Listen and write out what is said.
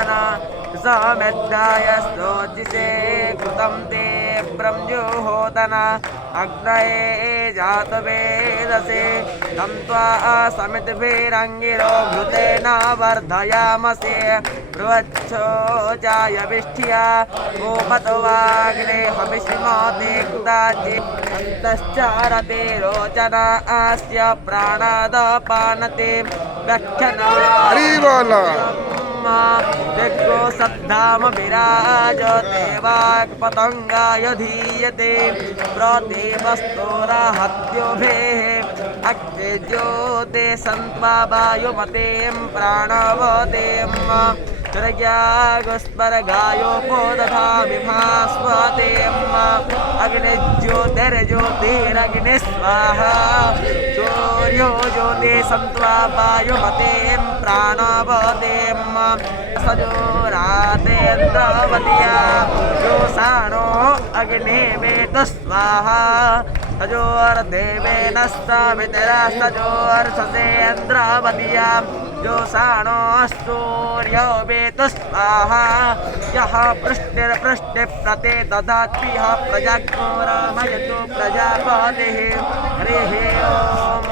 योजना समेध्याय स्तोचिसे कृतं ते ब्रह्मजुहोतना अग्नये जातवेदसे तं त्वा समितिभिरङ्गिरो घृतेन वर्धयामसे बृहच्छोचाय विष्ठिया गोमतो वाग्ने हविष्मते कुदाचित् अन्तश्चारते रोचना अस्य प्राणादपानते व्याख्याना दिग्गो सद्धाम विराजते वाक्पतंगाय धीयते प्रतिपस्तोराहत्योभेः अग्ने ज्योते सन्त्वा वायुमतें प्राणवतें त्रयागस्परगायोपोदधामि भास्वतें अग्निज्योतिर्ज्योतिरग्नि स्वाहा सूर्यो ज्योति सन्त्वा वायुमतें प्राणवतें सजोरातेन्द्रवत्या योषाणो अग्निवेद स्वाहा सजोर्देवेन सवितरस्तजोर्षसेन्द्रवत्या योषाणो सूर्यो वेद स्वाहा यः पृष्टिर्पृष्टिप्रते ददात्यः प्रजाग्नो रामयतो प्रजापतिः हरिः ओम्।